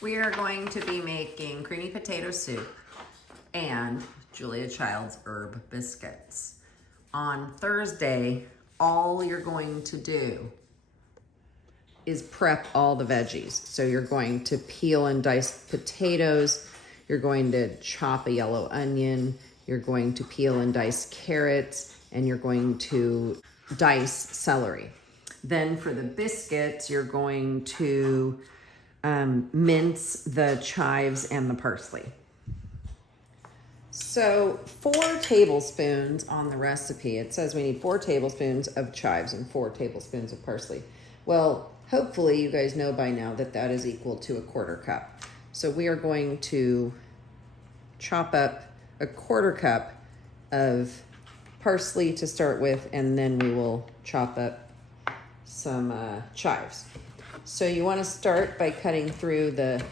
We are going to be making creamy potato soup and Julia Child's herb biscuits. On Thursday, all you're going to do is prep all the veggies. So you're going to peel and dice potatoes, you're going to chop a yellow onion, you're going to peel and dice carrots, and you're going to dice celery. Then for the biscuits, you're going to mince the chives and the parsley. So 4 tablespoons on the recipe, it says we need 4 tablespoons of chives and 4 tablespoons of parsley. Well, hopefully you guys know by now that that is equal to a 1/4 cup. So we are going to chop up a 1/4 cup of parsley to start with, and then we will chop up some chives. So you want to start by cutting through the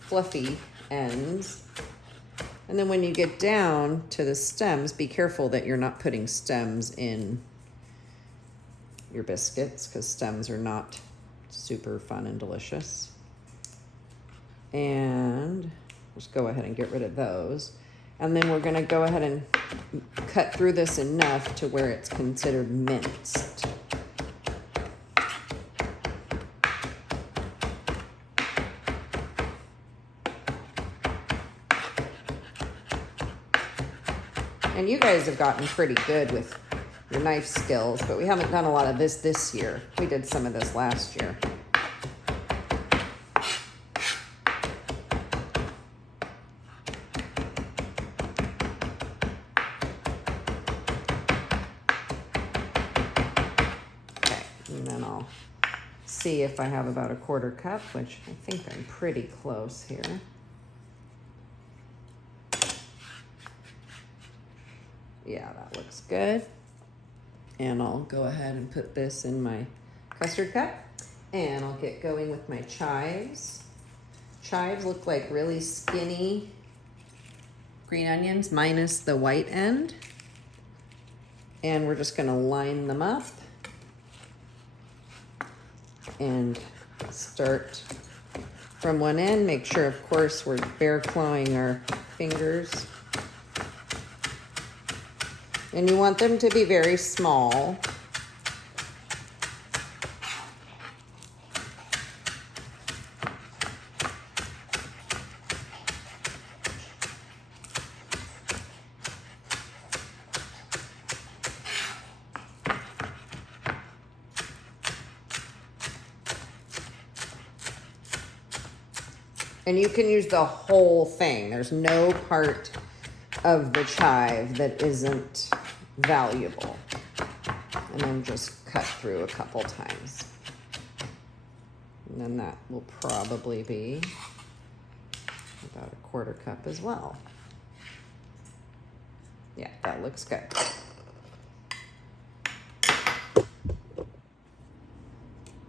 fluffy ends. And then when you get down to the stems, be careful that you're not putting stems in your biscuits, because stems are not super fun and delicious. And just go ahead and get rid of those. And then we're going to go ahead and cut through this enough to where it's considered minced. And you guys have gotten pretty good with your knife skills, but we haven't done a lot of this year. We did some of this last year. Okay, and then I'll see if I have about a 1/4 cup, which I think I'm pretty close here. Yeah, that looks good. And I'll go ahead and put this in my custard cup. And I'll get going with my chives. Chives look like really skinny green onions minus the white end. And we're just gonna line them up and start from one end. Make sure, of course, we're bare clawing our fingers. And you want them to be very small. And you can use the whole thing. There's no part of the chive that isn't valuable. And then just cut through a couple times. And then that will probably be about a 1/4 cup as well. Yeah, that looks good.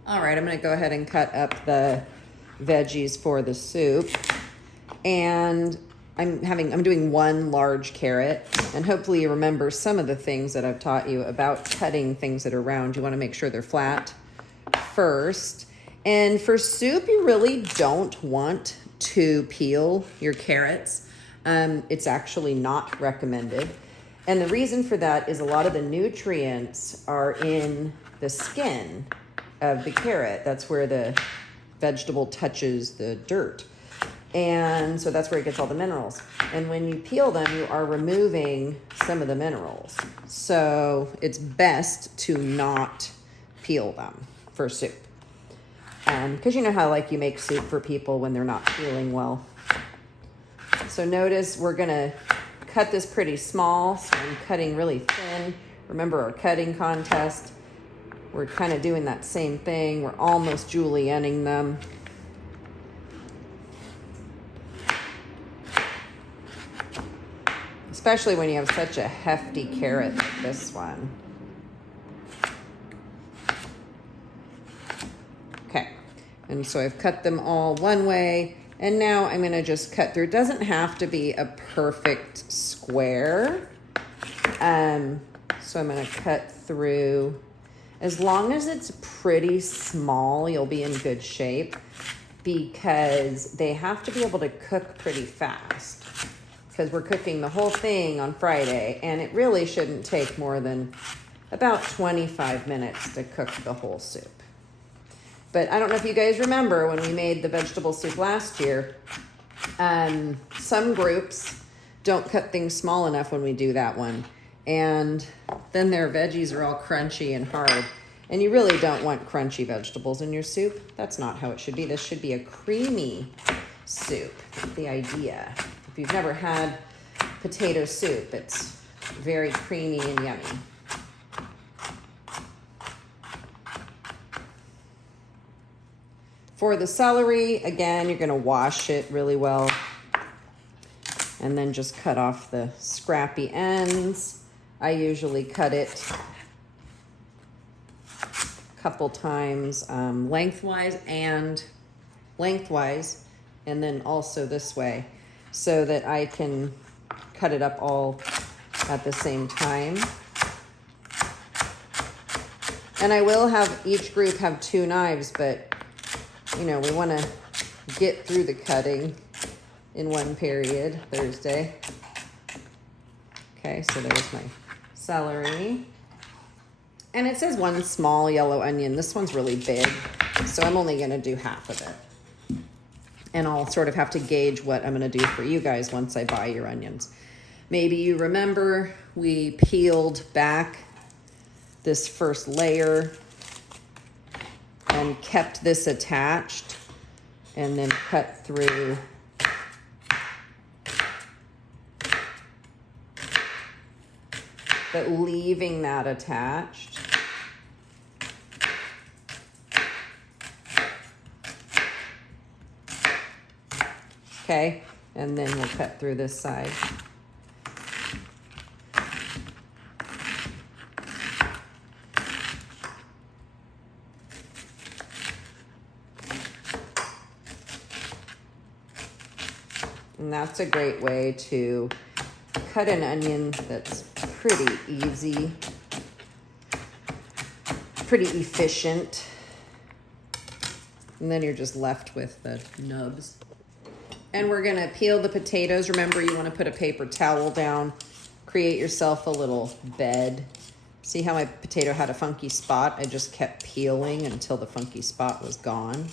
All right, I'm gonna go ahead and cut up the veggies for the soup. And I'm doing 1 large carrot, and hopefully you remember some of the things that I've taught you about cutting things that are round. You want to make sure they're flat first. And for soup, you really don't want to peel your carrots. It's actually not recommended. And the reason for that is a lot of the nutrients are in the skin of the carrot. That's where the vegetable touches the dirt. And so that's where it gets all the minerals. And when you peel them, you are removing some of the minerals. So it's best to not peel them for soup. Because you know how like you make soup for people when they're not feeling well. So notice we're gonna cut this pretty small. So I'm cutting really thin. Remember our cutting contest. We're kind of doing that same thing. We're almost julienning them. Especially when you have such a hefty carrot like this one. Okay, and so I've cut them all one way, and now I'm gonna just cut through. It doesn't have to be a perfect square. So I'm gonna cut through. As long as it's pretty small, you'll be in good shape. because they have to be able to cook pretty fast, because we're cooking the whole thing on Friday, and it really shouldn't take more than about 25 minutes to cook the whole soup. But I don't know if you guys remember when we made the vegetable soup last year, some groups don't cut things small enough when we do that one, and then their veggies are all crunchy and hard. And you really don't want crunchy vegetables in your soup. That's not how it should be. This should be a creamy soup, the idea. If you've never had potato soup, it's very creamy and yummy. For the celery, again, you're gonna wash it really well and then just cut off the scrappy ends. I usually cut it couple times lengthwise and then also this way, so that I can cut it up all at the same time. And I will have each group have 2 knives, but you know, we want to get through the cutting in one period Thursday. Okay, so there's my celery. And it says 1 small yellow onion. This one's really big, so I'm only going to do half of it. And I'll sort of have to gauge what I'm going to do for you guys once I buy your onions. Maybe you remember we peeled back this first layer and kept this attached and then cut through but leaving that attached. Okay, and then we'll cut through this side. And that's a great way to cut an onion that's pretty easy, pretty efficient. And then you're just left with the nubs. And we're gonna peel the potatoes. Remember, you wanna put a paper towel down, create yourself a little bed. See how my potato had a funky spot? I just kept peeling until the funky spot was gone.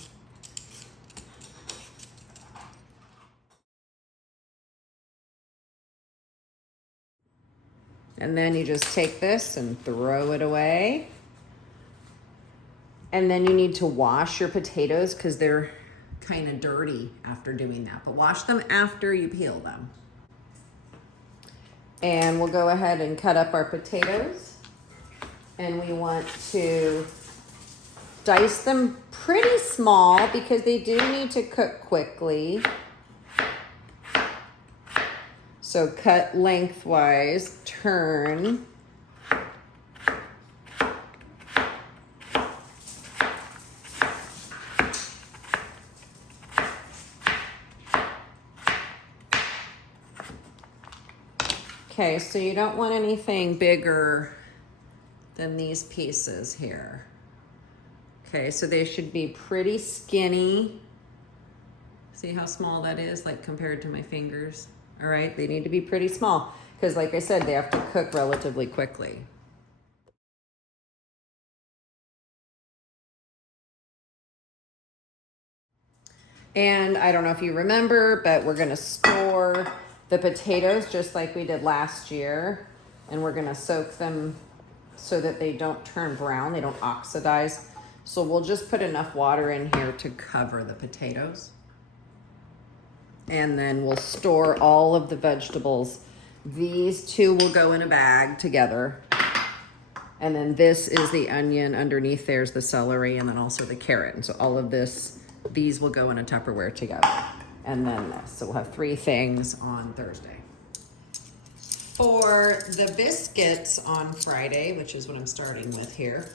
And then you just take this and throw it away. And then you need to wash your potatoes because they're kind of dirty after doing that. But wash them after you peel them. And we'll go ahead and cut up our potatoes. And we want to dice them pretty small because they do need to cook quickly. So cut lengthwise, turn. Okay, so you don't want anything bigger than these pieces here. Okay, so they should be pretty skinny. See how small that is, like compared to my fingers? All right, they need to be pretty small because like I said, they have to cook relatively quickly. And I don't know if you remember, but we're gonna store the potatoes just like we did last year. And we're gonna soak them so that they don't turn brown, they don't oxidize. So we'll just put enough water in here to cover the potatoes. And then we'll store all of the vegetables. These two will go in a bag together. And then this is the onion. Underneath there's the celery and then also the carrot. And so all of this, these will go in a Tupperware together. And then this. So we'll have 3 things on Thursday. For the biscuits on Friday, which is what I'm starting with here,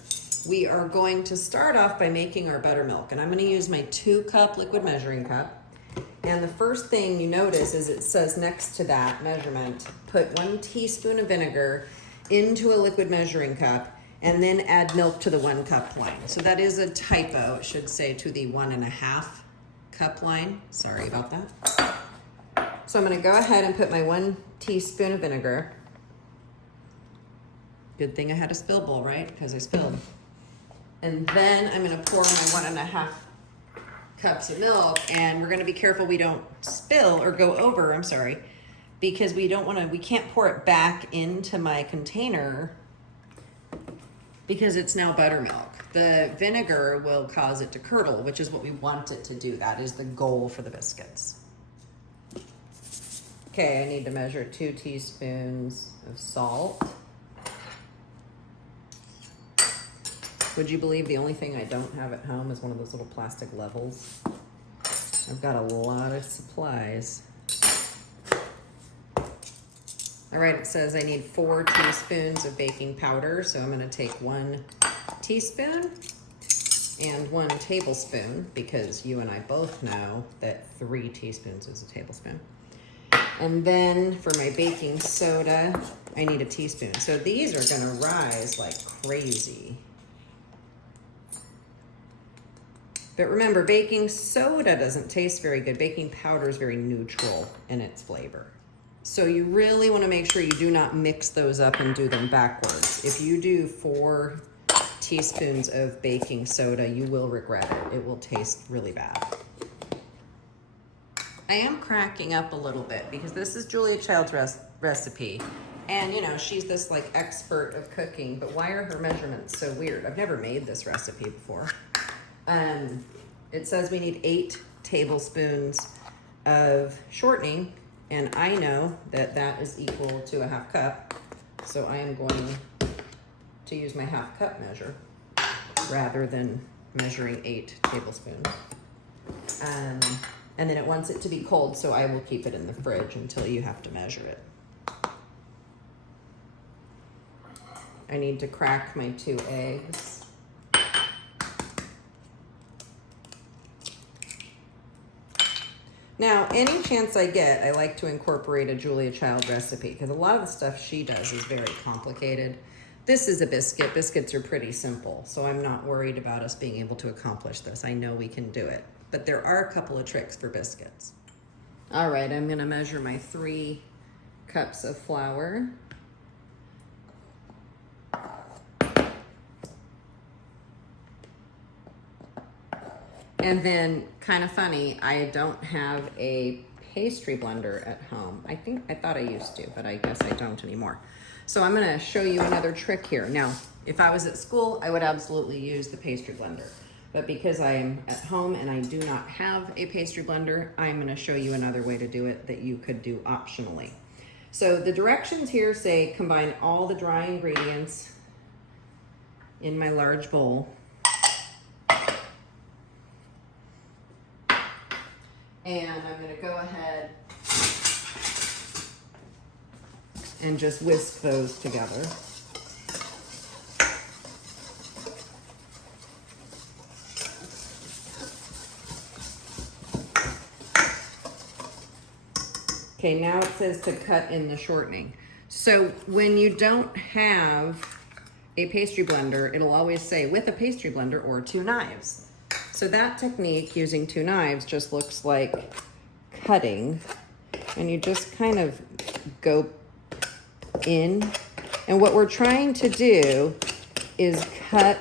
we are going to start off by making our buttermilk. And I'm gonna use my 2-cup liquid measuring cup. And the first thing you notice is it says next to that measurement, put 1 teaspoon of vinegar into a liquid measuring cup and then add milk to the 1 cup line. So that is a typo. It should say to the 1.5 cup line. Sorry about that. So I'm gonna go ahead and put my 1 teaspoon of vinegar. Good thing I had a spill bowl, right? Because I spilled. And then I'm gonna pour my 1.5 cups of milk, and we're gonna be careful we don't spill or go over, I'm sorry, because we can't pour it back into my container because it's now buttermilk. The vinegar will cause it to curdle, which is what we want it to do. That is the goal for the biscuits. Okay, I need to measure 2 teaspoons of salt. Would you believe the only thing I don't have at home is one of those little plastic levels? I've got a lot of supplies. All right, it says I need 4 teaspoons of baking powder, so I'm gonna take 1 teaspoon and 1 tablespoon, because you and I both know that 3 teaspoons is a tablespoon. And then for my baking soda, I need a teaspoon. So these are gonna rise like crazy. But remember, baking soda doesn't taste very good. Baking powder is very neutral in its flavor. So you really want to make sure you do not mix those up and do them backwards. If you do 4 teaspoons of baking soda, you will regret it. It will taste really bad. I am cracking up a little bit because this is Julia Child's recipe. And you know, she's this like expert of cooking, but why are her measurements so weird? I've never made this recipe before. It says we need 8 tablespoons of shortening, and I know that that is equal to a 1/2 cup. So I am going to use my 1/2 cup measure rather than measuring 8 tablespoons. And then it wants it to be cold, so I will keep it in the fridge until you have to measure it. I need to crack my 2 eggs. Now, any chance I get, I like to incorporate a Julia Child recipe because a lot of the stuff she does is very complicated. This is a biscuit. Biscuits are pretty simple, so I'm not worried about us being able to accomplish this. I know we can do it, but there are a couple of tricks for biscuits. All right, I'm gonna measure my 3 cups of flour. And then, kind of funny, I don't have a pastry blender at home. I thought I used to, but I guess I don't anymore. So I'm gonna show you another trick here. Now, if I was at school, I would absolutely use the pastry blender. But because I am at home and I do not have a pastry blender, I'm gonna show you another way to do it that you could do optionally. So the directions here say combine all the dry ingredients in my large bowl. And I'm gonna go ahead and just whisk those together. Okay, now it says to cut in the shortening. So when you don't have a pastry blender, it'll always say with a pastry blender or 2 knives. So that technique using 2 knives just looks like cutting, and you just kind of go in. And what we're trying to do is cut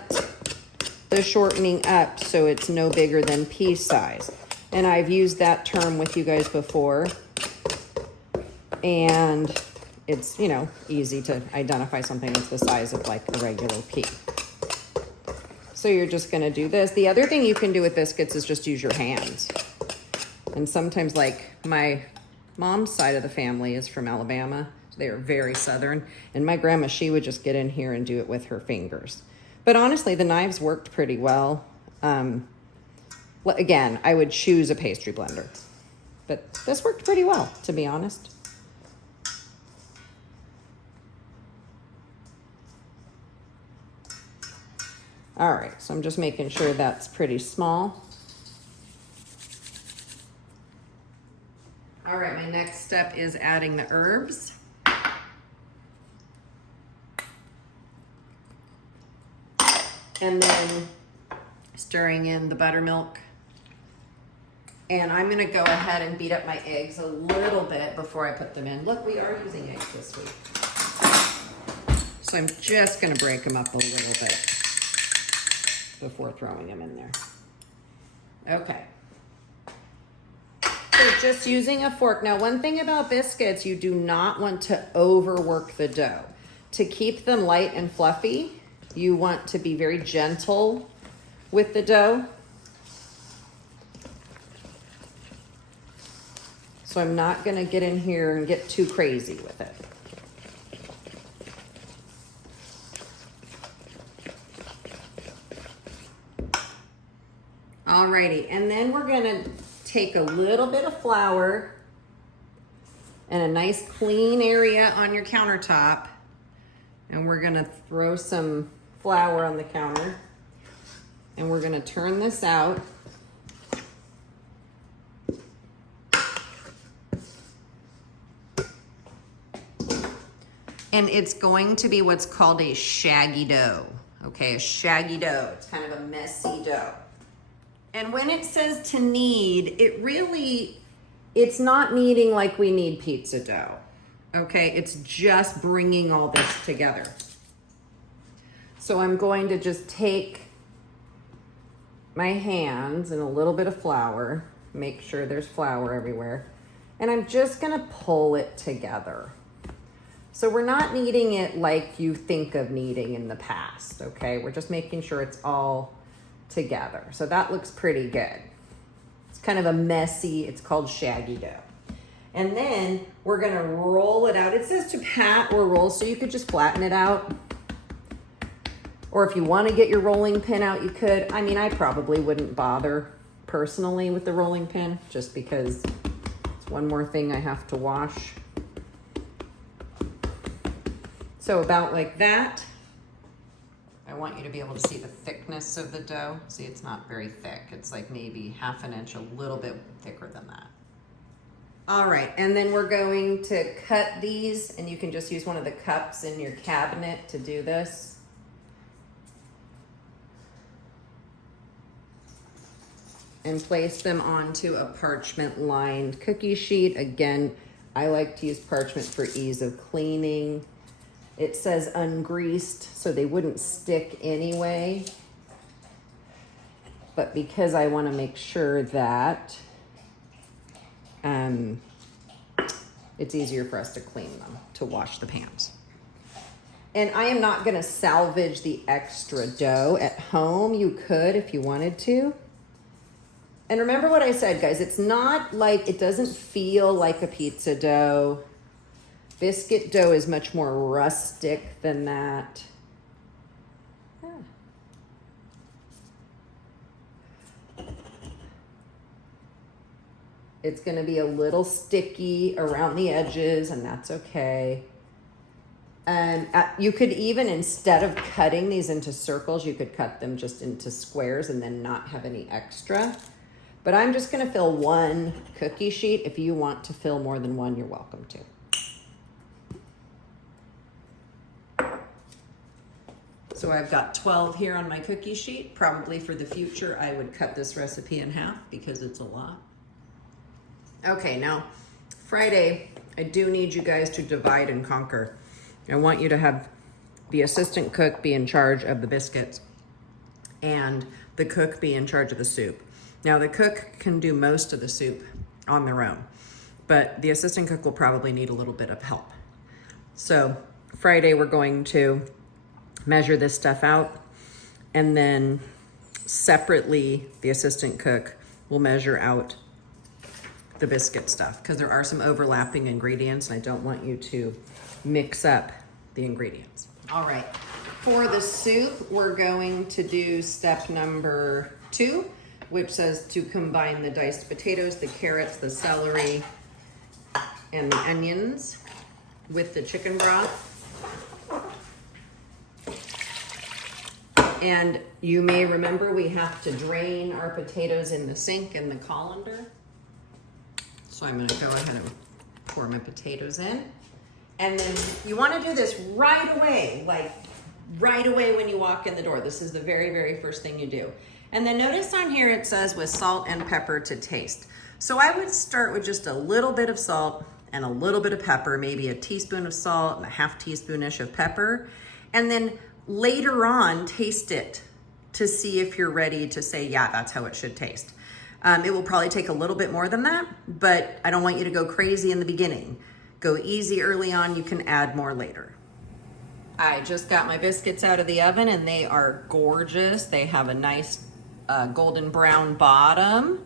the shortening up so it's no bigger than pea size. And I've used that term with you guys before. And it's, you know, easy to identify something that's the size of like a regular pea. So you're just gonna do this. The other thing you can do with biscuits is just use your hands. And sometimes, like, my mom's side of the family is from Alabama. So they are very Southern. And my grandma, she would just get in here and do it with her fingers. But honestly, the knives worked pretty well. Again, I would choose a pastry blender. But this worked pretty well, to be honest. All right, so I'm just making sure that's pretty small. All right, my next step is adding the herbs. And then stirring in the buttermilk And I'm gonna go ahead and beat up my eggs a little bit before I put them in. Look, we are using eggs this week. So I'm just gonna break them up a little bit before throwing them in there. Okay. So just using a fork. Now, one thing about biscuits, you do not want to overwork the dough. To keep them light and fluffy, you want to be very gentle with the dough. So I'm not gonna get in here and get too crazy with it. Alrighty, and then we're gonna take a little bit of flour and a nice clean area on your countertop, and we're gonna throw some flour on the counter, and we're gonna turn this out. And it's going to be what's called a shaggy dough. Okay, a shaggy dough. It's kind of a messy dough. And when it says to knead, it's not kneading like we knead pizza dough. Okay, it's just bringing all this together. So I'm going to just take my hands and a little bit of flour, make sure there's flour everywhere, and I'm just gonna pull it together. So we're not kneading it like you think of kneading in the past, okay? We're just making sure it's all together. So that looks pretty good. It's kind of a messy, it's called shaggy dough. And then we're gonna roll it out. It says to pat or roll, so you could just flatten it out. Or if you wanna get your rolling pin out, you could. I mean, I probably wouldn't bother personally with the rolling pin, just because it's one more thing I have to wash. So about like that. I want you to be able to see the thickness of the dough. See, it's not very thick. It's like maybe ½ an inch, a little bit thicker than that. All right, and then we're going to cut these, and you can just use one of the cups in your cabinet to do this. And place them onto a parchment lined cookie sheet. Again, I like to use parchment for ease of cleaning. It says ungreased, so they wouldn't stick anyway. But because I want to make sure that it's easier for us to clean them, to wash the pans. And I am not going to salvage the extra dough at home. You could if you wanted to. And remember what I said, guys, it's not like, it doesn't feel like a pizza dough. Biscuit dough is much more rustic than that. It's gonna be a little sticky around the edges, and that's okay. And you could even, instead of cutting these into circles, you could cut them just into squares and then not have any extra. But I'm just gonna fill one cookie sheet. If you want to fill more than one, you're welcome to. So I've got 12 here on my cookie sheet. Probably for the future, I would cut this recipe in half because it's a lot. Okay, now Friday, I do need you guys to divide and conquer. I want you to have the assistant cook be in charge of the biscuits and the cook be in charge of the soup. Now the cook can do most of the soup on their own, but the assistant cook will probably need a little bit of help. So Friday, we're going to measure this stuff out, and then separately the assistant cook will measure out the biscuit stuff, because there are some overlapping ingredients and I don't want you to mix up the ingredients. All right, for the soup, we're going to do step number 2, which says to combine the diced potatoes, the carrots, the celery, and the onions with the chicken broth. And you may remember we have to drain our potatoes in the sink in the colander. So I'm gonna go ahead and pour my potatoes in. And then you wanna do this right away, like right away when you walk in the door. This is the very, very first thing you do. And then notice on here it says with salt and pepper to taste. So I would start with just a little bit of salt and a little bit of pepper, maybe a teaspoon of salt and a half teaspoonish of pepper. And then later on, taste it to see if you're ready to say, yeah, that's how it should taste. It will probably take a little bit more than that, but I don't want you to go crazy in the beginning. Go easy early on, you can add more later. I just got my biscuits out of the oven and they are gorgeous. They have a nice golden brown bottom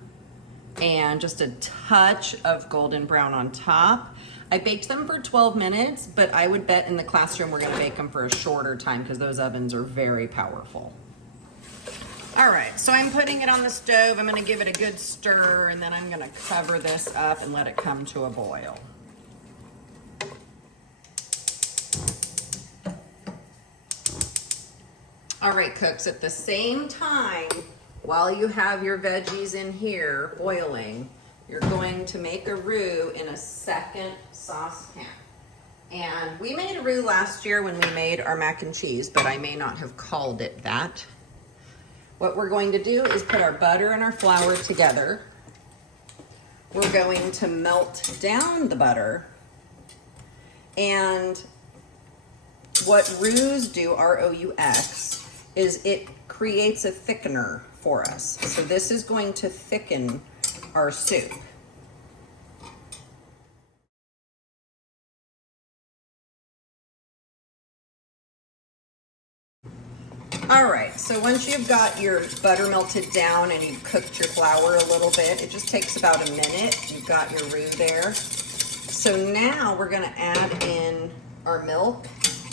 and just a touch of golden brown on top. I baked them for 12 minutes, but I would bet in the classroom we're gonna bake them for a shorter time because those ovens are very powerful. All right, so I'm putting it on the stove. I'm gonna give it a good stir and then I'm gonna cover this up and let it come to a boil. All right, cooks, at the same time, while you have your veggies in here boiling, you're going to make a roux in a second saucepan. And we made a roux last year when we made our mac and cheese, but I may not have called it that. What we're going to do is put our butter and our flour together. We're going to melt down the butter. And what roux do, R-O-U-X, is it creates a thickener for us. So this is going to thicken our soup. All right, so once you've got your butter melted down and you've cooked your flour a little bit, it just takes about a minute. You've got your roux there. So now we're gonna add in our milk.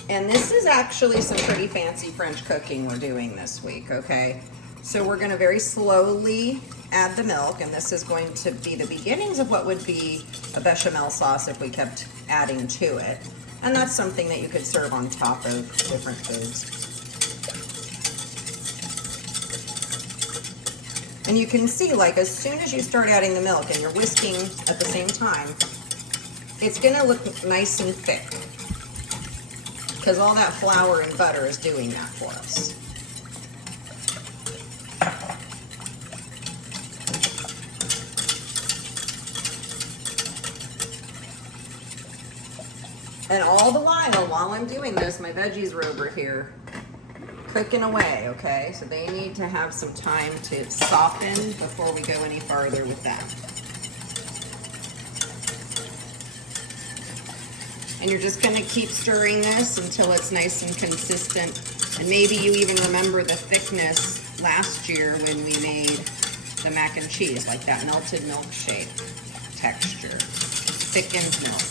And this is actually some pretty fancy French cooking we're doing this week, okay? So we're gonna very slowly add the milk, and this is going to be the beginnings of what would be a bechamel sauce if we kept adding to it. And that's something that you could serve on top of different foods. And you can see, like, as soon as you start adding the milk and you're whisking at the same time, it's gonna look nice and thick, because all that flour and butter is doing that for us. And all the while I'm doing this, my veggies are over here cooking away, okay? So they need to have some time to soften before we go any farther with that. And you're just gonna keep stirring this until it's nice and consistent. And maybe you even remember the thickness last year when we made the mac and cheese, like that melted milkshake texture, thickened milk.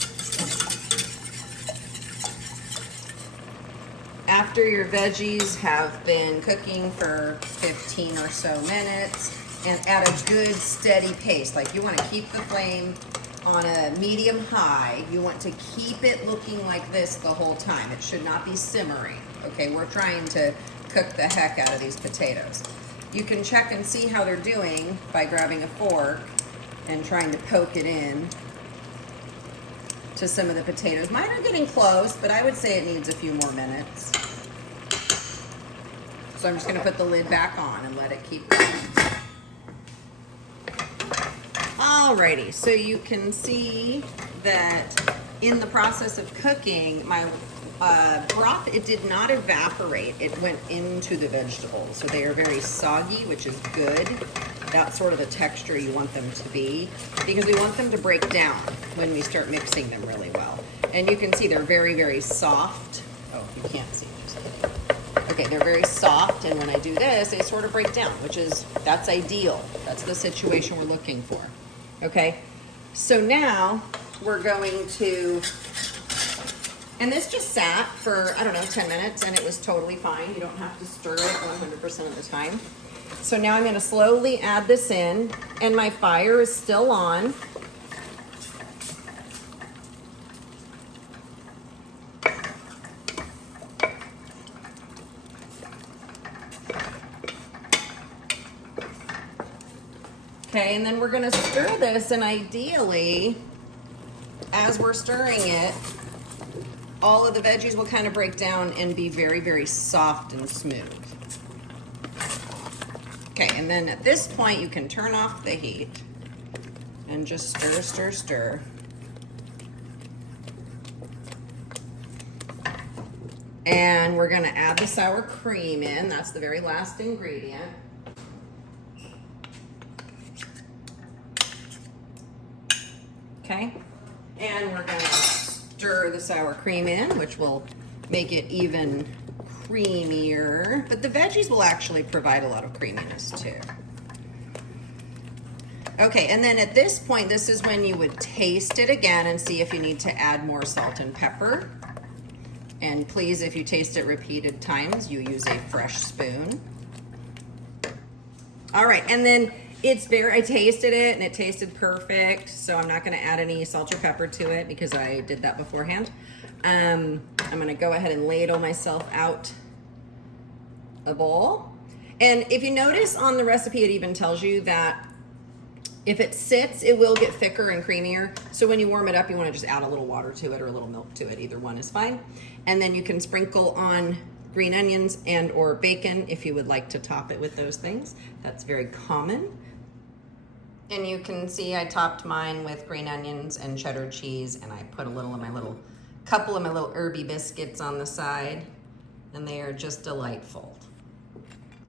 After your veggies have been cooking for 15 or so minutes, and at a good steady pace, like you wanna keep the flame on a medium high, you want to keep it looking like this the whole time. It should not be simmering, okay? We're trying to cook the heck out of these potatoes. You can check and see how they're doing by grabbing a fork and trying to poke it in to some of the potatoes. Mine are getting close, but I would say it needs a few more minutes. So I'm just gonna put the lid back on and let it keep going. Alrighty, so you can see that in the process of cooking, my broth, it did not evaporate. It went into the vegetables. So they are very soggy, which is good. That's sort of the texture you want them to be, because we want them to break down when we start mixing them really well. And you can see they're very, very soft. Oh, you can't see. Okay, they're very soft, and when I do this, they sort of break down, that's ideal. That's the situation we're looking for. Okay, so now we're going to, and this just sat for, I don't know, 10 minutes, and it was totally fine. You don't have to stir it 100% of the time. So now I'm gonna slowly add this in, and my fire is still on. Okay, and then we're gonna stir this, and ideally, as we're stirring it, all of the veggies will kind of break down and be very, very soft and smooth. Okay, and then at this point you can turn off the heat and just stir, stir, stir. And we're gonna add the sour cream in. That's the very last ingredient. Okay, and we're gonna stir the sour cream in, which will make it even creamier. But the veggies will actually provide a lot of creaminess too. Okay, and then at this point, this is when you would taste it again and see if you need to add more salt and pepper. And please, if you taste it repeated times, you use a fresh spoon. All right, and then I tasted it and it tasted perfect, so I'm not gonna add any salt or pepper to it because I did that beforehand. I'm gonna go ahead and ladle myself out a bowl. And if you notice on the recipe, it even tells you that if it sits, it will get thicker and creamier. So when you warm it up, you wanna just add a little water to it or a little milk to it. Either one is fine. And then you can sprinkle on green onions and or bacon if you would like to top it with those things. That's very common. And you can see I topped mine with green onions and cheddar cheese, and I put a little of my couple of my little herby biscuits on the side, and they are just delightful.